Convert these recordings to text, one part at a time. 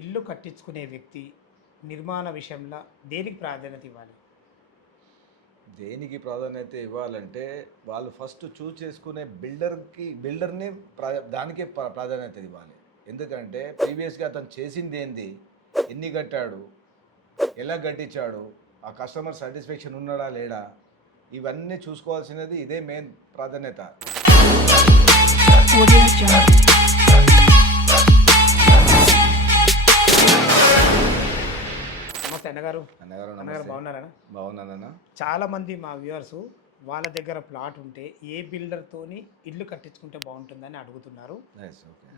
ఇల్లు కట్టించుకునే వ్యక్తి నిర్మాణ విషయంలో దేనికి ప్రాధాన్యత ఇవ్వాలి? దేనికి ప్రాధాన్యత ఇవ్వాలంటే వాళ్ళు ఫస్ట్ చూస్ చేసుకునే బిల్డర్ని దానికే ప్రాధాన్యత ఇవ్వాలి. ఎందుకంటే ప్రీవియస్గా అతను చేసింది ఏంది, ఎన్ని కట్టాడు, ఎలా కట్టించాడు, ఆ కస్టమర్ సాటిస్ఫాక్షన్ ఉన్నాడా లేడా, ఇవన్నీ చూసుకోవాల్సినది ఇదే మెయిన్ ప్రాధాన్యత. నమస్తే అన్నగారు. అన్నగారు బాగున్నారా? బాగున్నానన్న. చాలామంది మా వ్యూవర్స్ వాళ్ళ దగ్గర ప్లాట్ ఉంటే ఏ బిల్డర్తోని ఇల్లు కట్టించుకుంటే బాగుంటుందని అడుగుతున్నారు.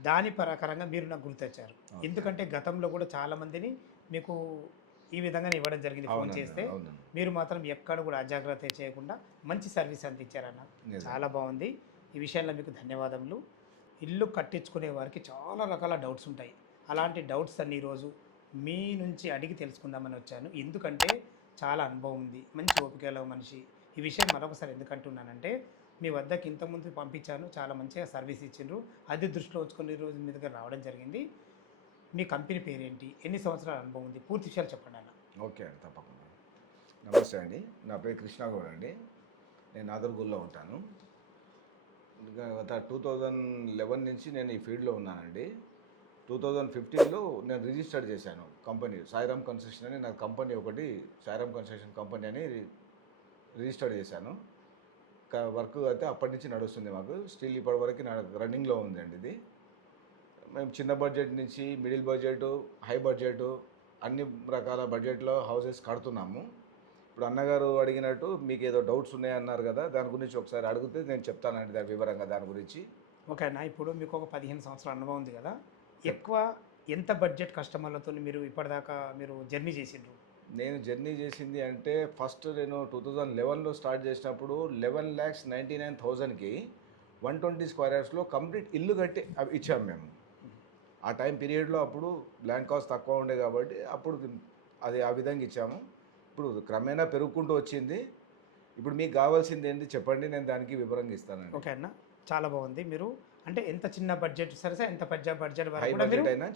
దాని ప్రకారంగా మీరు నాకు గుర్తొచ్చారు. ఎందుకంటే గతంలో కూడా చాలామందిని మీకు ఈ విధంగా ఇవ్వడం జరిగింది. ఫోన్ చేస్తే మీరు మాత్రం ఎక్కడ కూడా అజాగ్రత్త చేయకుండా మంచి సర్వీస్ అందించారన్న. చాలా బాగుంది. ఈ విషయంలో మీకు ధన్యవాదములు. ఇల్లు కట్టించుకునే వారికి చాలా రకాల డౌట్స్ ఉంటాయి. అలాంటి డౌట్స్ అన్ని ఈరోజు మీ నుంచి అడిగి తెలుసుకుందామని వచ్చాను. ఎందుకంటే చాలా అనుభవం ఉంది, మంచి ఓపికలో మనిషి. ఈ విషయం మరొకసారి ఎందుకంటున్నానంటే మీ వద్దకు ఇంతకుముందు పంపించాను, చాలా మంచిగా సర్వీస్ ఇచ్చిండ్రు. అది దృష్టిలో ఉంచుకొని ఈరోజు మీ దగ్గర రావడం జరిగింది. మీ కంపెనీ పేరేంటి, ఎన్ని సంవత్సరాల అనుభవం ఉంది, పూర్తి విషయాలు చెప్పండి అన్న. ఓకే అండి, తప్పకుండా. నమస్తే అండి, నా పేరు కృష్ణగౌడ్ అండి. నేను నాదర్గూల్లో ఉంటాను. గత 2011 నుంచి నేను ఈ ఫీల్డ్లో ఉన్నానండి. 2015లో నేను రిజిస్టర్ చేశాను కంపెనీ, సాయిరామ్ కన్స్ట్రక్షన్ అని. నా కంపెనీ ఒకటి సాయిరామ్ కన్స్ట్రక్షన్ కంపెనీ అని రిజిస్టర్ చేశాను. వర్క్ అయితే అప్పటి నుంచి నడుస్తుంది మాకు. స్టిల్ ఇప్పటి వరకు రన్నింగ్లో ఉందండి ఇది. మేము చిన్న బడ్జెట్ నుంచి మిడిల్ బడ్జెట్, హై బడ్జెట్, అన్ని రకాల బడ్జెట్లో హౌసెస్ కడుతున్నాము. ఇప్పుడు అన్నగారు అడిగినట్టు మీకు ఏదో డౌట్స్ ఉన్నాయన్నారు కదా, దాని గురించి ఒకసారి అడిగితే నేను చెప్తానండి దాని వివరంగా దాని గురించి. ఓకే అన్న, ఇప్పుడు మీకు ఒక 15 సంవత్సరాల అనుభవం ఉంది కదా, ఎక్కువ ఎంత బడ్జెట్ కస్టమర్లతో మీరు ఇప్పటిదాకా మీరు జర్నీ చేసిండ్రు? నేను జర్నీ చేసింది అంటే ఫస్ట్ నేను 2011లో స్టార్ట్ చేసినప్పుడు 11,99,000కి 120 స్క్వేర్ యార్డ్స్లో కంప్లీట్ ఇల్లు కట్టి ఇచ్చాము మేము. ఆ టైం పీరియడ్లో అప్పుడు ల్యాండ్ కాస్ట్ తక్కువ ఉండే కాబట్టి అప్పుడు అది ఆ విధంగా ఇచ్చాము. ఇప్పుడు క్రమేణా పెరుగుకుంటూ వచ్చింది. ఇప్పుడు మీకు కావాల్సింది ఏంటి చెప్పండి, నేను దానికి వివరంగా ఇస్తానండి. ఓకే అన్న, చాలా బాగుంది. మీరు అంటే ఎంత చిన్న బడ్జెట్ సరే ఎంత బడ్జెట్ వరకు అయినా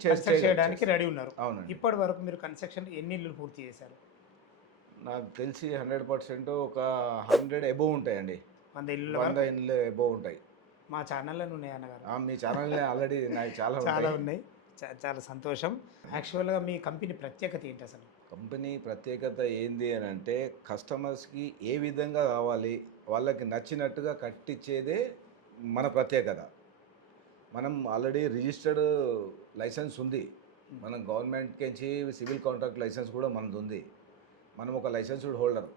చేయడానికి రెడీ ఉన్నారు. అవునండి. ఇప్పటి వరకు మీరు కన్స్ట్రక్షన్ ఎన్ని ఇల్లు పూర్తి చేశారు? నాకు తెలిసి 100% ఒక 100 ఎబోవ్ ఉంటాయండి. 100 ఇల్లు ఎబోవ్ ఉంటాయి. మా ఛానల్లో ఉన్నాయి అన్నగారు. మీ ఛానల్ ఆల్రెడీ నాకు చాలా ఉన్నాయి. చాలా సంతోషం. యాక్చువల్గా మీ కంపెనీ ప్రత్యేకత ఏంటి అసలు? కంపెనీ ప్రత్యేకత ఏంది అని అంటే కస్టమర్స్కి ఏ విధంగా కావాలి, వాళ్ళకి నచ్చినట్టుగా కట్టించేదే మన ప్రత్యేకత. మనం ఆల్రెడీ రిజిస్టర్డ్ లైసెన్స్ ఉంది, మనం గవర్నమెంట్కి సివిల్ కాంట్రాక్ట్ లైసెన్స్ కూడా మనది ఉంది. మనం ఒక లైసెన్స్డ్ హోల్డర్,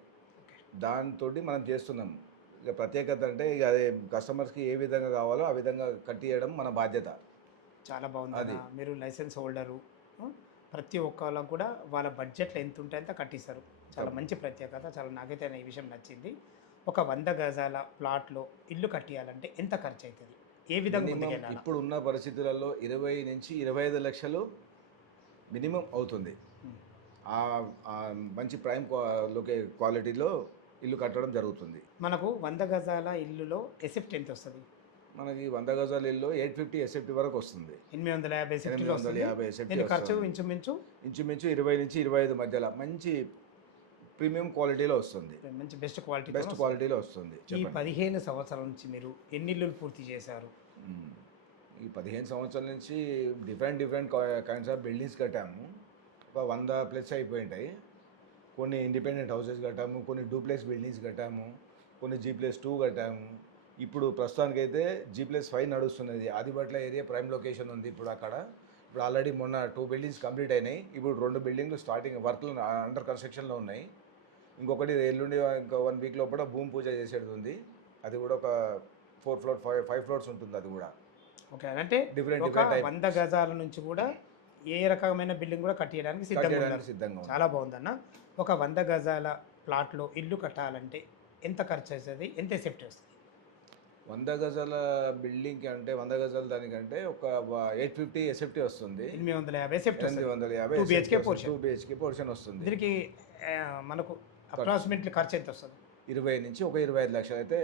దాంతో మనం చేస్తున్నాం. ఇక ప్రత్యేకత అంటే ఇక అదే కస్టమర్స్కి ఏ విధంగా కావాలో ఆ విధంగా కట్టియడం మన బాధ్యత. చాలా బాగుంది. అది మీరు లైసెన్స్ హోల్డరు, ప్రతి ఒక్కళ్ళకు కూడా వాళ్ళ బడ్జెట్లో ఎంత ఉంటే అంత కట్టిస్తారు. చాలా మంచి ప్రత్యేకత. చాలా నాకైతే ఈ విషయం నచ్చింది. ఒక 100 గజాల ప్లాట్లో ఇల్లు కట్టియాలంటే ఎంత ఖర్చు అవుతుంది, ఏ విధంగా? ఇప్పుడు ఉన్న పరిస్థితులలో 20 నుంచి 25 లక్షలు మినిమం అవుతుంది. మంచి ప్రైమ్ క్వాలిటీలో ఇల్లు కట్టడం జరుగుతుంది. మనకు 100 గజాల ఇల్లులో ఎసెప్ట్ ఎంత వస్తుంది? మనకి 100 గజాల ఇల్లు 850 ఎసెప్ట్ వరకు వస్తుంది. 850 ఎసెప్ట్ ఖర్చు ఇంచుమించు 20 నుంచి 25 మధ్యలో మంచి ప్రీమియం క్వాలిటీలో వస్తుంది. మంచి బెస్ట్ క్వాలిటీలో వస్తుంది. ఈ 15 సంవత్సరాల నుంచి మీరు ఎన్ని ఇల్లులు పూర్తి చేశారు? ఈ 15 సంవత్సరాల నుంచి డిఫరెంట్ కైండ్స్ ఆఫ్ బిల్డింగ్స్ కట్టాము. ఒక 100+ అయిపోయింటాయి. కొన్ని ఇండిపెండెంట్ హౌసెస్ కట్టాము, కొన్ని డూప్లెక్స్ బిల్డింగ్స్ కట్టాము, కొన్ని G+2 కట్టాము. ఇప్పుడు ప్రస్తుతానికైతే G+5 నడుస్తున్నది. ఆదిబట్ల ఏరియా ప్రైమ్ లొకేషన్ ఉంది ఇప్పుడు అక్కడ. ఇప్పుడు ఆల్రెడీ మొన్న 2 బిల్డింగ్స్ కంప్లీట్ అయినాయి. ఇప్పుడు 2 బిల్డింగ్లు స్టార్టింగ్ వర్క్లు అండర్ కన్స్ట్రక్షన్లో ఉన్నాయి. ఇంకొకటి ఎల్లుండి ఇంకా 1 వీక్ లోపల భూమి పూజ చేసేది ఉంది. అది కూడా ఒక 5 ఫ్లోర్స్ ఉంటుంది అది కూడా. ఓకే, అంటే డిఫరెంట్ 100 గజాల నుంచి కూడా ఏ రకమైన బిల్డింగ్ కూడా కట్టేయడానికి సిద్ధంగా. చాలా బాగుందన్న. ఒక 100 గజాల ప్లాట్లో ఇల్లు కట్టాలంటే ఎంత ఖర్చు అవుతుంది, ఎంత సేఫ్టీ వస్తుంది? 100 గజాల బిల్డింగ్కి అంటే 100 గజాల దానికంటే ఒక 850 ఎస్ఎఫ్టీ వస్తుంది. 850 2 BHK పోర్షన్ వస్తుంది. దీనికి మనకు అప్రాక్సిమేట్లీ ఖర్చు ఎంత వస్తుంది? 20 నుంచి ఒక 25 లక్షలు అయితే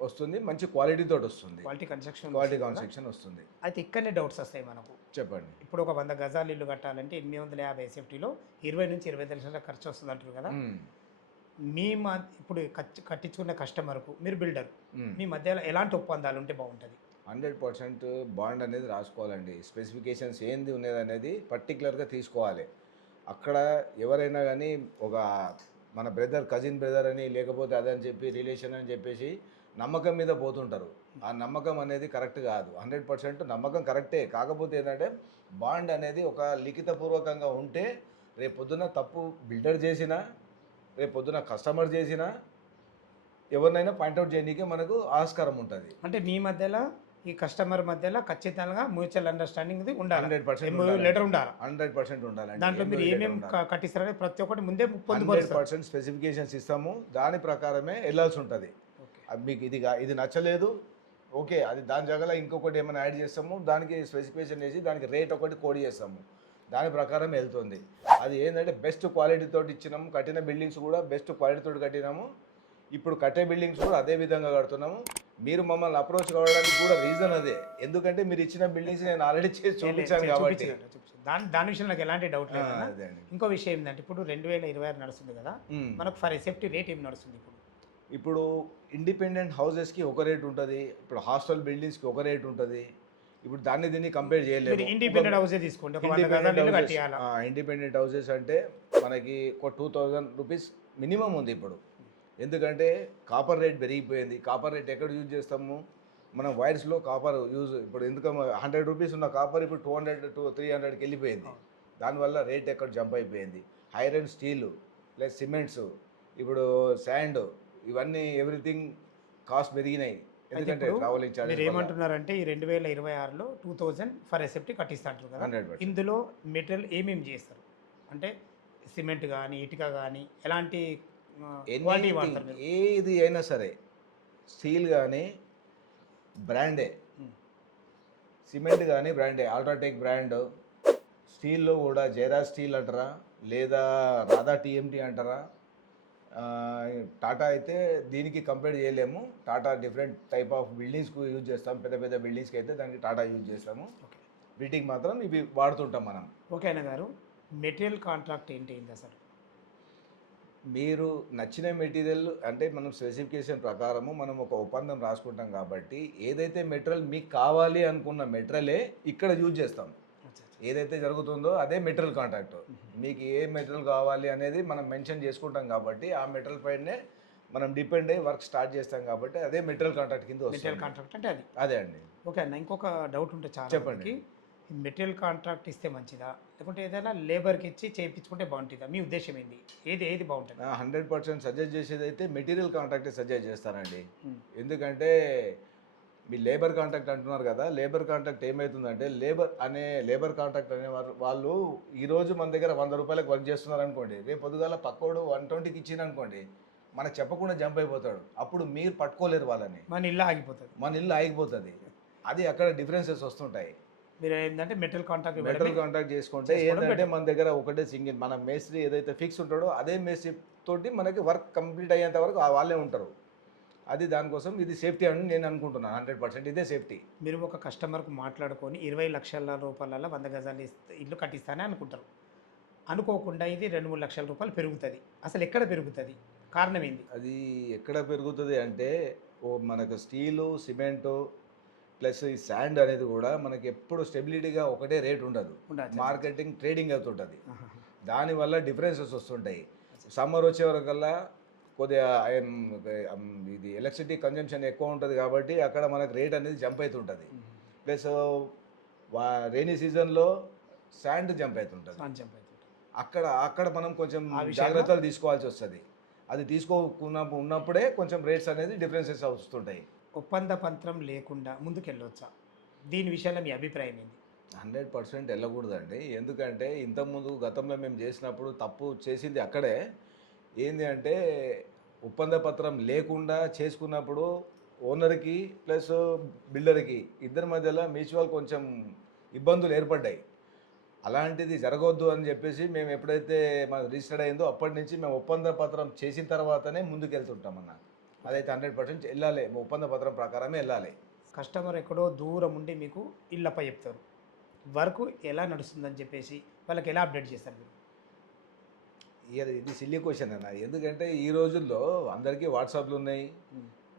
వస్తుంది. మంచి క్వాలిటీతో వస్తుంది. క్వాలిటీ కన్స్ట్రక్షన్ వస్తుంది. అయితే ఇక్కడనే డౌట్స్ వస్తాయి మనకు. చెప్పండి. ఇప్పుడు ఒక 100 గజాలు ఇల్లు కట్టాలంటే 850 ఎస్ఎఫ్టీలో 20 నుంచి 25 లక్షల ఖర్చు వస్తుంది అంటారు కదా. మ్మ్. మీ మా ఇప్పుడు కట్టించుకున్న కస్టమర్కు మీరు బిల్డర్, మ్మ్. మీ మధ్యలో ఎలాంటి ఒప్పందాలు ఉంటే బాగుంటుంది? 100% బాండ్ అనేది రాసుకోవాలండి. స్పెసిఫికేషన్స్ ఏంది ఉన్నది అనేది పర్టికులర్గా తీసుకోవాలి. అక్కడ ఎవరైనా కానీ ఒక మన బ్రదర్, కజిన్ బ్రదర్ అని లేకపోతే అదని చెప్పి రిలేషన్ అని చెప్పేసి నమ్మకం మీద పోతుంటారు. ఆ నమ్మకం అనేది కరెక్ట్ కాదు. 100% నమ్మకం కరెక్టే, కాకపోతే ఏంటంటే బాండ్ అనేది ఒక లిఖితపూర్వకంగా ఉంటే రేపు పొద్దున తప్పు బిల్డర్ చేసినా, రేపు పొద్దున కస్టమర్ చేసినా ఎవరినైనా పాయింట్అవుట్ చేయడానికి మనకు ఆస్కారం ఉంటుంది. అంటే మీ మధ్యలో ఈ కస్టమర్ మధ్యలో ఖచ్చితంగా మ్యూచువల్ అండర్స్టాండింగ్ ఉండాలి. 100% లెటర్ ఉండాలి. 100% ఉండాలండి. దాంట్లో మీరు ఏమేమి కట్టిస్తారని ప్రతి ఒక్కటి ముందే 100% స్పెసిఫికేషన్స్ ఇస్తాము. దాని ప్రకారమే వెళ్ళాల్సి ఉంటుంది. అది మీకు ఇది నచ్చలేదు, ఓకే, అది దాని జగల ఇంకొకటి ఏమైనా యాడ్ చేస్తాము, దానికి స్పెసిఫికేషన్ వేసి దానికి రేట్ ఒకటి కోడ్ చేస్తాము, దాని ప్రకారం వెళ్తుంది. అది ఏంటంటే బెస్ట్ క్వాలిటీ తోటి ఇచ్చినాము. కట్టిన బిల్డింగ్స్ కూడా బెస్ట్ క్వాలిటీ తోటి కట్టినాము. ఇప్పుడు కట్టే బిల్డింగ్స్ కూడా అదే విధంగా కడుతున్నాము. మీరు మమ్మల్ని అప్రోచ్ కావడానికి కూడా రీజన్ అదే. ఎందుకంటే మీరు ఇచ్చిన బిల్డింగ్స్ నేను ఆల్రెడీ చేసి చూపించాను కాబట్టి. దాని విషయంలో నాకు ఎలాంటి డౌట్ లేదు. ఇంకో విషయం ఏంటంటే ఇప్పుడు 2026 నడుస్తుంది కదా, మనకు ఫర్ సేఫ్టీ రేట్ ఏం నడుస్తుంది ఇప్పుడు? ఇప్పుడు ఇండిపెండెంట్ హౌసెస్కి ఒక రేట్ ఉంటుంది, ఇప్పుడు హాస్టల్ బిల్డింగ్స్కి ఒక రేట్ ఉంటుంది. ఇప్పుడు దీన్ని కంపేర్ చేయలేదు. ఇండిపెండెంట్ హౌసే తీసుకోండి. ఇండిపెండెంట్ హౌసెస్ అంటే మనకి ఒక 2000 రూపీస్ మినిమం ఉంది ఇప్పుడు. ఎందుకంటే కాపర్ రేట్ పెరిగిపోయింది. కాపర్ రేట్ ఎక్కడ యూజ్ చేస్తాము మనం? వైర్స్లో కాపర్ యూజ్. ఇప్పుడు ఎందుకంటే 100 రూపీస్ ఉన్న కాపర్ ఇప్పుడు 200 to 300కి వెళ్ళిపోయింది. దానివల్ల రేట్ ఎక్కడ జంప్ అయిపోయింది. ఐరన్, స్టీలు ప్లస్ సిమెంట్స్, ఇప్పుడు శాండ్, ఇవన్నీ ఎవ్రీథింగ్ కాస్ట్ పెరిగినాయి. ఎందుకంటే ట్రావెలింగ్ చార్జెస్. మీరు ఏమంటున్నారంటే ఈ 2026లో 2000 ఫర్ ఎసెప్టీ కట్టిస్తారు కదా, 100%. ఇందులో మెటీరియల్ ఏమేమి చేస్తారు? అంటే సిమెంట్ కానీ, ఇటుక కానీ, ఎలాంటి క్వాలిటీ వాడతారు మీరు? ఏది అయినా సరే, స్టీల్ కానీ బ్రాండే, సిమెంట్ కానీ బ్రాండే, అల్ట్రాటెక్ బ్రాండ్. స్టీల్లో కూడా జైరా స్టీల్ అంటారా, లేదా రాధా టీఎంటీ అంటారా, టాటా అయితే దీనికి కంపేర్ చేయలేము. టాటా డిఫరెంట్ టైప్ ఆఫ్ బిల్డింగ్స్కు యూజ్ చేస్తాం. పెద్ద పెద్ద బిల్డింగ్స్కి అయితే దానికి టాటా యూజ్ చేస్తాము. వీటికి మాత్రం ఇవి వాడుతుంటాం మనం. ఓకే అన్న గారు, మెటీరియల్ కాంట్రాక్ట్ ఏంటి అసలు? మీరు నచ్చిన మెటీరియల్ అంటే మనం స్పెసిఫికేషన్ ప్రకారము మనం ఒక ఒప్పందం రాసుకుంటాం కాబట్టి ఏదైతే మెటీరియల్ మీకు కావాలి అనుకున్న మెటీరియలే ఇక్కడ యూజ్ చేస్తాం. ఏదైతే జరుగుతుందో అదే మెటీరియల్ కాంట్రాక్ట్. మీకు ఏ మెటీరియల్ కావాలి అనేది మనం మెన్షన్ చేసుకుంటాం కాబట్టి ఆ మెటీరియల్ పైనే మనం డిపెండ్ అయ్యి వర్క్ స్టార్ట్ చేస్తాం కాబట్టి అదే మెటీరియల్ కాంట్రాక్ట్ కింద వస్తుంది. మెటీరియల్ కాంట్రాక్ట్ అంటే అదే అండి. ఓకే అన్న, ఇంకొక డౌట్ ఉంటే చాలా. చెప్పండి. మెటీరియల్ కాంట్రాక్ట్ ఇస్తే మంచిదా, లేకుంటే ఏదైనా లేబర్కి ఇచ్చి చేయించుకుంటే బాగుంటుందా? మీ ఉద్దేశం ఏంది? ఏది బాగుంటుంది? 100% సజెస్ట్ చేసేది అయితే మెటీరియల్ కాంట్రాక్టే సజెస్ట్ చేస్తానండి. ఎందుకంటే మీ లేబర్ కాంట్రాక్ట్ అంటున్నారు కదా, లేబర్ కాంట్రాక్ట్ ఏమవుతుందంటే లేబర్ కాంట్రాక్ట్ అనే వాళ్ళు ఈరోజు మన దగ్గర 100 రూపాయలకు వర్క్ చేస్తున్నారు అనుకోండి, రేపు పొద్దుగాల పక్కోడు 120కి ఇచ్చిన అనుకోండి, మనకు చెప్పకుండా జంప్ అయిపోతాడు. అప్పుడు మీరు పట్టుకోలేరు వాళ్ళని, మన ఇల్లు ఆగిపోతుంది. అది అక్కడ డిఫరెన్సెస్ వస్తుంటాయి. మీరు ఏంటంటే మెటీరియల్ కాంట్రాక్ట్ చేసుకుంటే ఏంటంటే మన దగ్గర ఒకటే సింగిల్, మన మేస్త్రి ఏదైతే ఫిక్స్ ఉంటాడో అదే మేస్త్రి తోటి మనకి వర్క్ కంప్లీట్ అయ్యేంత వరకు వాళ్ళే ఉంటారు. అది దానికోసం ఇది సేఫ్టీ అని నేను అనుకుంటున్నాను. 100% ఇదే సేఫ్టీ. మీరు ఒక కస్టమర్కు మాట్లాడుకొని 20 లక్షల రూపాయల 100 గజాలు ఇల్లు కట్టిస్తానే అనుకుంటారు. అనుకోకుండా ఇది 2-3 లక్షల రూపాయలు పెరుగుతుంది. అసలు ఎక్కడ పెరుగుతుంది? కారణం ఏంది? అది ఎక్కడ పెరుగుతుంది అంటే మనకు స్టీలు, సిమెంటు ప్లస్ ఈ శాండ్ అనేది కూడా మనకి ఎప్పుడు స్టెబిలిటీగా ఒకటే రేట్ ఉండదు. మార్కెటింగ్, ట్రేడింగ్ అవుతుంటుంది. దానివల్ల డిఫరెన్సెస్ వస్తుంటాయి. సమ్మర్ వచ్చే వరకల్లా కొద్దిగా ఇది ఎలక్ట్రిసిటీ కన్జంప్షన్ ఎక్కువ ఉంటుంది కాబట్టి అక్కడ మనకు రేట్ అనేది జంప్ అవుతుంటుంది. ప్లస్ రైనీ సీజన్లో శాండ్ జంప్ అవుతుంటుంది. అక్కడ మనం కొంచెం జాగ్రత్తలు తీసుకోవాల్సి వస్తుంది. అది ఉన్నప్పుడే కొంచెం రేట్స్ అనేది డిఫరెన్సెస్ వస్తుంటాయి. ఒప్పంద పత్రం లేకుండా ముందుకెళ్ళవచ్చా? దీని విషయంలో మీ అభిప్రాయం ఏంటి? 100% వెళ్ళకూడదండి. ఎందుకంటే ఇంతకుముందు గతంలో మేము చేసినప్పుడు తప్పు చేసింది అక్కడే. ఏంది అంటే ఒప్పంద పత్రం లేకుండా చేసుకున్నప్పుడు ఓనర్కి ప్లస్ బిల్డర్కి ఇద్దరి మధ్యలో మ్యూచువల్ కొంచెం ఇబ్బందులు ఏర్పడ్డాయి. అలాంటిది జరగవద్దు అని చెప్పేసి మేము ఎప్పుడైతే మాకు రిజిస్టర్డ్ అయిందో అప్పటి నుంచి మేము ఒప్పంద పత్రం చేసిన తర్వాతనే ముందుకు వెళ్తుంటామన్న. అదైతే 100% వెళ్ళాలి, ఒప్పంద పత్రం ప్రకారమే వెళ్ళాలి. కస్టమర్ ఎక్కడో దూరం ఉండి మీకు ఇల్లప్ప చెప్తారు, వర్క్ ఎలా నడుస్తుందని చెప్పేసి వాళ్ళకి ఎలా అప్డేట్ చేస్తారు మీరు? ఇది సిల్లీ క్వశ్చన్ అన్న, ఎందుకంటే ఈ రోజుల్లో అందరికీ వాట్సాప్లు ఉన్నాయి.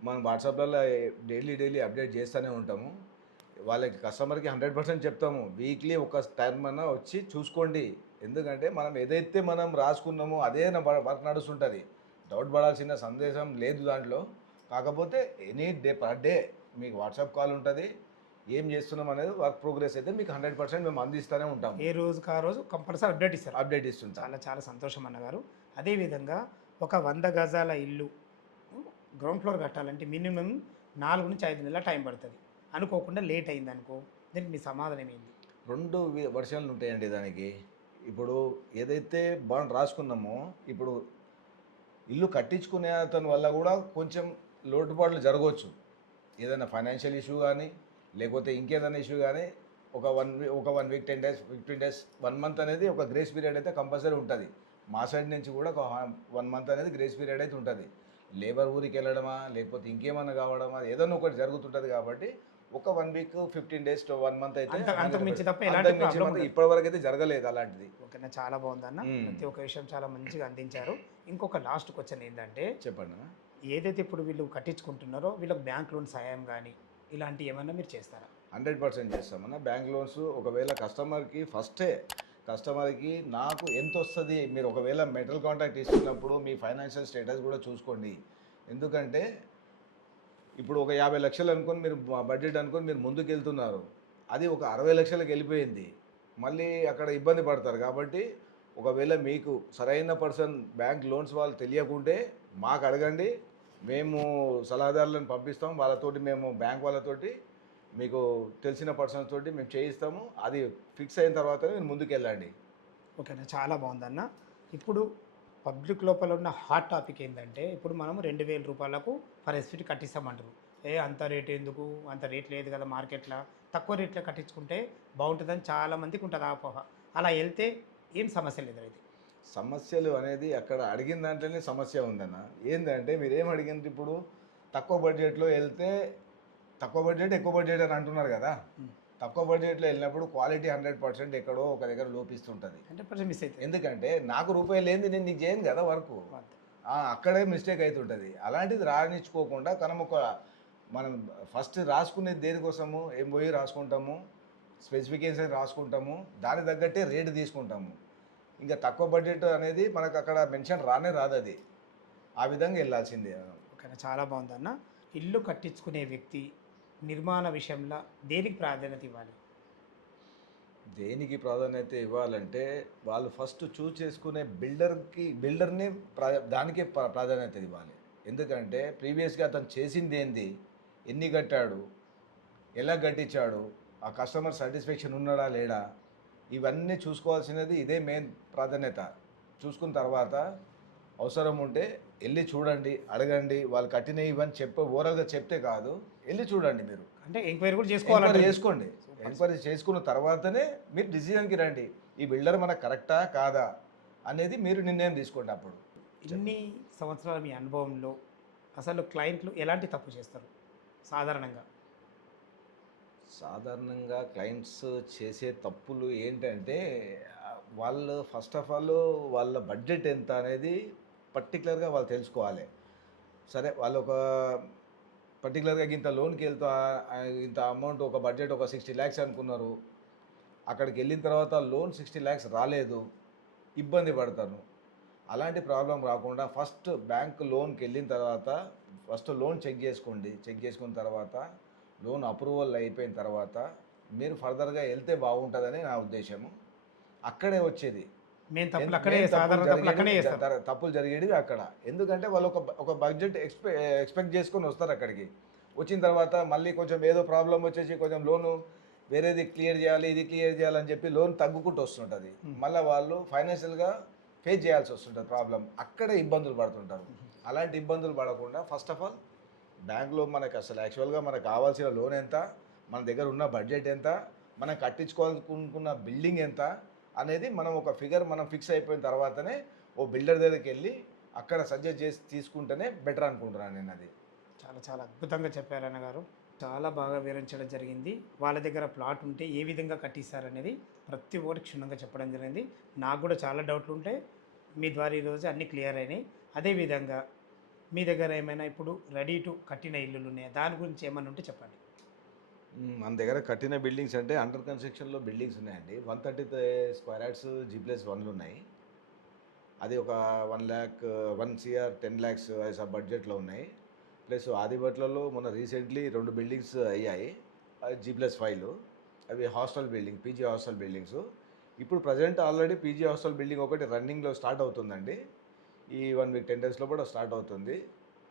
మనం వాట్సాప్లలో డైలీ అప్డేట్ చేస్తూనే ఉంటాము. వాళ్ళకి కస్టమర్కి 100% చెప్తాము, వీక్లీ ఒక టైం అన్నా వచ్చి చూసుకోండి. ఎందుకంటే మనం ఏదైతే మనం రాసుకున్నామో అదే వర్క్ నడుస్తుంటుంది. డౌట్ పడాల్సిన సందేశం లేదు దాంట్లో. కాకపోతే ఎనీ డే పర్ డే మీకు వాట్సాప్ కాల్ ఉంటుంది. ఏం చేస్తున్నాం అనేది వర్క్ ప్రోగ్రెస్ అయితే మీకు 100% మేము అందిస్తూనే ఉంటాం. ఏ రోజుకి ఆ రోజు కంపల్సరీ అప్డేట్ ఇస్తుంటాం. చాలా చాలా సంతోషం అన్నగారు. అదేవిధంగా ఒక 100 గజాల ఇల్లు గ్రౌండ్ ఫ్లోర్ కట్టాలంటే మినిమం 4 నుంచి 5 నెలల టైం పడుతుంది. అనుకోకుండా లేట్ అయింది అనుకో, దీనికి మీ సమాధానం ఏంది? 2 వర్షన్లు ఉంటాయండి దానికి. ఇప్పుడు ఏదైతే బాండ్ రాసుకున్నామో, ఇప్పుడు ఇల్లు కట్టించుకునే అతని వల్ల కూడా కొంచెం లోటుపాట్లు జరగవచ్చు. ఏదైనా ఫైనాన్షియల్ ఇష్యూ కానీ, లేకపోతే ఇంకేదైనా ఇష్యూ కానీ, ఒక 1 వీక్ 10 డేస్ 15 డేస్ 1 మంత్ అనేది ఒక గ్రేస్ పీరియడ్ అయితే కంపల్సరీ ఉంటుంది. మా సైడ్ నుంచి కూడా ఒక 1 మంత్ అనేది గ్రేస్ పీరియడ్ అయితే ఉంటుంది. లేబర్ ఊరికి వెళ్ళడమా, లేకపోతే ఇంకేమన్నా కావడమా, ఏదైనా ఒకటి జరుగుతుంటుంది. కాబట్టి ఒక 1 వీక్ 15 డేస్ టు 1 మంత్ అయితే అంతకు మించి తప్ప ఎలాంటి ప్రాబ్లం ఉండదు. ఇప్పటివరకు అయితే జరగలేదు అలాంటిది. ఓకేనా, చాలా బాగుందన్న. ప్రతి ఒక్క విషయం చాలా మంచిగా అందించారు. ఇంకొక లాస్ట్ క్వశ్చన్ ఏంటంటే, చెప్పండి అన్న. ఏదైతే ఇప్పుడు వీళ్ళు కట్టించుకుంటున్నారో వీళ్ళకి బ్యాంక్ లోన్ సాయం కానీ ఇలాంటివి ఏమన్నా మీరు చేస్తారా? 100% చేస్తామన్న. బ్యాంక్ లోన్స్ ఒకవేళ కస్టమర్కి నాకు ఎంత వస్తుంది, మీరు ఒకవేళ మెటల్ కాంట్రాక్ట్ ఇస్తున్నప్పుడు మీ ఫైనాన్షియల్ స్టేటస్ కూడా చూసుకోండి. ఎందుకంటే ఇప్పుడు ఒక 50 లక్షలు అనుకొని మీరు బడ్జెట్ అనుకొని మీరు ముందుకు వెళ్తున్నారు, అది ఒక 60 లక్షలకు వెళ్ళిపోయింది, మళ్ళీ అక్కడ ఇబ్బంది పడతారు. కాబట్టి ఒకవేళ మీకు సరైన పర్సన్ బ్యాంక్ లోన్స్ వాళ్ళు తెలియకుంటే మాకు అడగండి, మేము సలహాదారులను పంపిస్తాం. వాళ్ళతోటి మేము బ్యాంక్ వాళ్ళతోటి మీకు తెలిసిన పర్సన్స్ తోటి మేము చేయిస్తాము. అది ఫిక్స్ అయిన తర్వాతనే మీరు ముందుకు వెళ్ళండి. ఓకేనా, చాలా బాగుందన్న. ఇప్పుడు పబ్లిక్ లోపల ఉన్న హాట్ టాపిక్ ఏంటంటే, ఇప్పుడు మనం 2000 రూపాయలకు పర్ ఎస్ఫీట్ కట్టిస్తామంటారు. అంత రేట్ ఎందుకు, అంత రేట్ లేదు కదా మార్కెట్లో, తక్కువ రేట్లో కట్టించుకుంటే బాగుంటుందని చాలామందికి ఉంటుంది అపోహ. అలా వెళ్తే ఏం సమస్యలు ఎదురైతే? సమస్యలు అనేది అక్కడ అడిగిన దాంట్లోనే సమస్య ఉందన్న. ఏంటంటే మీరు ఏం అడిగింది, ఇప్పుడు తక్కువ బడ్జెట్లో వెళ్తే తక్కువ బడ్జెట్ ఎక్కువ బడ్జెట్ అని అంటున్నారు కదా. తక్కువ బడ్జెట్లో వెళ్ళినప్పుడు క్వాలిటీ 100% ఎక్కడో ఒక దగ్గర లోపిస్తుంటుంది. 100% మిస్ అవుతుంది. ఎందుకంటే నాకు రూపాయలు ఏంది, నేను నీకు చేయను కదా వర్క్, అక్కడే మిస్టేక్ అవుతుంటుంది. అలాంటిది రానిచ్చుకోకుండా మనం ఫస్ట్ రాసుకునేది దేనికోసము, ఏం పోయి రాసుకుంటాము, స్పెసిఫికేషన్ రాసుకుంటాము, దాని తగ్గట్టే రేటు తీసుకుంటాము. ఇంకా తక్కువ బడ్జెట్ అనేది మనకు అక్కడ మెన్షన్ రాదు, అది ఆ విధంగా వెళ్ళాల్సిందే. ఓకేనా, చాలా బాగుందన్న. ఇల్లు కట్టించుకునే వ్యక్తి నిర్మాణ విషయంలో దేనికి ప్రాధాన్యత ఇవ్వాలి? దేనికి ప్రాధాన్యత ఇవ్వాలంటే వాళ్ళు ఫస్ట్ చూస్ చేసుకునే బిల్డర్ని దానికే ప్రాధాన్యత ఇవ్వాలి. ఎందుకంటే ప్రీవియస్గా అతను చేసింది ఏంది, ఎన్ని కట్టాడు, ఎలా కట్టించాడు, ఆ కస్టమర్ సాటిస్ఫాక్షన్ ఉన్నాడా లేడా, ఇవన్నీ చూసుకోవాల్సినది ఇదే మెయిన్ ప్రాధాన్యత. చూసుకున్న తర్వాత అవసరం ఉంటే వెళ్ళి చూడండి, అడగండి. వాళ్ళు కట్టినవి ఇవన్నీ ఓవరాల్గా చెప్తే కాదు, వెళ్ళి చూడండి. మీరు అంటే ఎంక్వైరీ కూడా చేసుకోండి. ఎంక్వైరీ చేసుకున్న తర్వాతనే మీరు డిసిజన్కి రండి. ఈ బిల్డర్ మనకు కరెక్టా కాదా అనేది మీరు నిర్ణయం తీసుకోండి. అప్పుడు ఇన్ని సంవత్సరాల మీ అనుభవంలో అసలు క్లయింట్లు ఎలాంటి తప్పు చేస్తారు సాధారణంగా క్లయింట్స్ చేసే తప్పులు ఏంటంటే, వాళ్ళు ఫస్ట్ ఆఫ్ ఆల్ వాళ్ళ బడ్జెట్ ఎంత అనేది పర్టికులర్గా వాళ్ళు తెలుసుకోవాలి. సరే, వాళ్ళు ఒక పర్టికులర్గా ఇంత లోన్కి వెళ్తా ఇంత అమౌంట్, ఒక బడ్జెట్ ఒక 60 lakhs అనుకున్నారు. అక్కడికి వెళ్ళిన తర్వాత లోన్ 60 lakhs రాలేదు, ఇబ్బంది పడతారు. అలాంటి ప్రాబ్లం రాకుండా ఫస్ట్ బ్యాంక్ లోన్కి వెళ్ళిన తర్వాత ఫస్ట్ లోన్ చెక్ చేసుకోండి. చెక్ చేసుకున్న తర్వాత లోన్ అప్రూవల్ అయిపోయిన తర్వాత మీరు ఫర్దర్గా వెళ్తే బాగుంటుందని నా ఉద్దేశము. అక్కడే వచ్చేది తప్పులు జరిగేది అక్కడ. ఎందుకంటే వాళ్ళు ఒక బడ్జెట్ ఎక్స్పెక్ట్ చేసుకొని వస్తారు. అక్కడికి వచ్చిన తర్వాత మళ్ళీ కొంచెం ఏదో ప్రాబ్లం వచ్చేసి కొంచెం లోను వేరేది క్లియర్ చేయాలి, ఇది క్లియర్ చేయాలని చెప్పి లోన్ తగ్గుకుంటూ వస్తుంటుంది. మళ్ళీ వాళ్ళు ఫైనాన్షియల్గా ఫేస్ చేయాల్సి వస్తుంటుంది ప్రాబ్లం. అక్కడే ఇబ్బందులు పడుతుంటారు. అలాంటి ఇబ్బందులు పడకుండా ఫస్ట్ ఆఫ్ ఆల్ బ్యాంక్లో మనకు అసలు యాక్చువల్గా మనకు కావాల్సిన లోన్ ఎంత, మన దగ్గర ఉన్న బడ్జెట్ ఎంత, మనం కట్టించుకోవాలనుకున్న బిల్డింగ్ ఎంత అనేది మనం ఒక ఫిగర్ మనం ఫిక్స్ అయిపోయిన తర్వాతనే ఓ బిల్డర్ దగ్గరికి వెళ్ళి అక్కడ సజెస్ట్ చేసి తీసుకుంటేనే బెటర్ అనుకుంటున్నాను నేను. అది చాలా చాలా అద్భుతంగా చెప్పారు అన్న గారు. చాలా బాగా వివరించడం జరిగింది. వాళ్ళ దగ్గర ప్లాట్ ఉంటే ఏ విధంగా కట్టిస్తారనేది ప్రతి ఒక్కటి క్షుణ్ణంగా చెప్పడం జరిగింది. నాకు కూడా చాలా డౌట్లు ఉంటే మీ ద్వారా ఈరోజు అన్నీ క్లియర్ అయినాయి. అదేవిధంగా మీ దగ్గర ఏమైనా ఇప్పుడు రెడీ టు కట్టిన ఇల్లులు ఉన్నాయా? దాని గురించి ఏమన్నా ఉంటే చెప్పండి. మన దగ్గర కట్టిన బిల్డింగ్స్ అంటే అండర్ కన్స్ట్రక్షన్లో బిల్డింగ్స్ ఉన్నాయండి. 130 స్క్వేర్ యార్డ్స్ G+1 ఉన్నాయి. అది ఒక 1 ల్యాక్ 1 సిఆర్ 10 ల్యాక్స్ ఆ బడ్జెట్లో ఉన్నాయి. ప్లస్ ఆదిబట్లలో మొన్న రీసెంట్లీ 2 బిల్డింగ్స్ అయ్యాయి. అది G+5 అవి hostel building, PG hostel buildings. ఇప్పుడు present already PG hostel building ఒకటి రన్నింగ్లో స్టార్ట్ అవుతుందండి. ఈ 1 వీక్ 10 డేస్లో కూడా స్టార్ట్ అవుతుంది.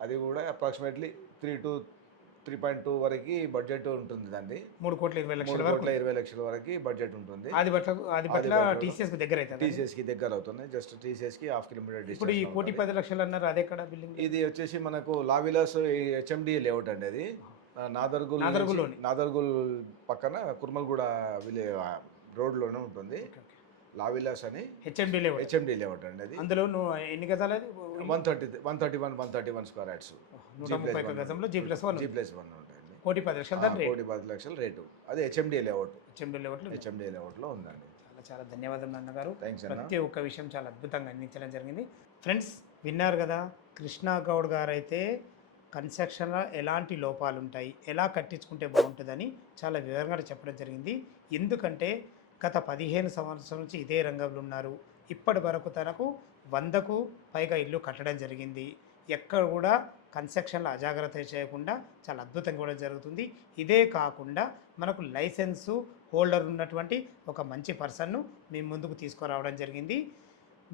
అది కూడా అప్రాక్సిమేట్లీ 3.2 వరకు బడ్జెట్ ఉంటుంది దాన్ని. 3,20,00,000 వరకు 3,20,00,000 వరకు బడ్జెట్ ఉంటుంది. ఆదిబట్ల టీసీఎస్కి దగ్గర అవుతుంది. టీసీఎస్కి దగ్గర అవుతుంది. జస్ట్ టీసీఎస్కి ½ కిలోమీటర్ ఇప్పుడు ఈ డిస్టెన్స్. 1,10,00,000 అన్నారు, అదే ఎక్కడ బిల్డింగ్? ఇది వచ్చేసి మనకు లావిలాస్ హెచ్ఎండి లేఅవుట్ అండి. అది నాదర్గుల్ పక్కన కుర్మల్గూడ రోడ్లోనే ఉంటుంది. లావిలాస్ అని హెచ్ఎండి లేఅవుట్ అండి. అది అందులో నువ్వు ఎన్ని గజాలు? 131 స్క్వేర్ యార్డ్స్ 131 గజంలో G+1 G+1 ఉంటాయండి. 1,10,00,000 దాని రేట్. 1,10,00,000 రేటు. అది హెచ్ఎండి లేఅవుట్. హెచ్ఎండి లేఅవుట్లో ఉందండి. చాలా ధన్యవాదాలు అన్నగారు. థ్యాంక్స్ అన్న. ప్రతి ఒక్క విషయం చాలా అద్భుతంగా అందించడం జరిగింది. ఫ్రెండ్స్ విన్నారు కదా, కృష్ణా గౌడ్ గారు అయితే కన్స్ట్రక్షన్లో ఎలాంటి లోపాలు ఉంటాయి, ఎలా కట్టించుకుంటే బాగుంటుందని చాలా వివరంగా చెప్పడం జరిగింది. ఎందుకంటే గత 15 సంవత్సరాల నుంచి ఇదే రంగంలో ఉన్నారు. ఇప్పటి వరకు తనకు 100కు పైగా ఇల్లు కట్టడం జరిగింది. ఎక్కడ కూడా కన్స్ట్రక్షన్లో అజాగ్రత్త చేయకుండా చాలా అద్భుతంగా కూడా జరుగుతుంది. ఇదే కాకుండా మనకు లైసెన్సు హోల్డర్ ఉన్నటువంటి ఒక మంచి పర్సన్ను మేము ముందుకు తీసుకురావడం జరిగింది.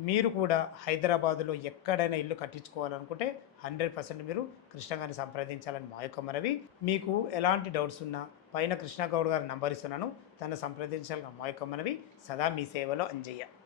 మీరు కూడా హైదరాబాదులో ఎక్కడైనా ఇల్లు కట్టించుకోవాలనుకుంటే 100% మీరు కృష్ణ గారిని సంప్రదించాలని మా యొక్క మనవి. మీకు ఎలాంటి డౌట్స్ ఉన్నా పైన కృష్ణ గౌడ్ గారి నంబర్ ఇస్తున్నాను, తను సంప్రదించాలని మా యొక్క మనవి. సదా మీ సేవలో అంజయ్య.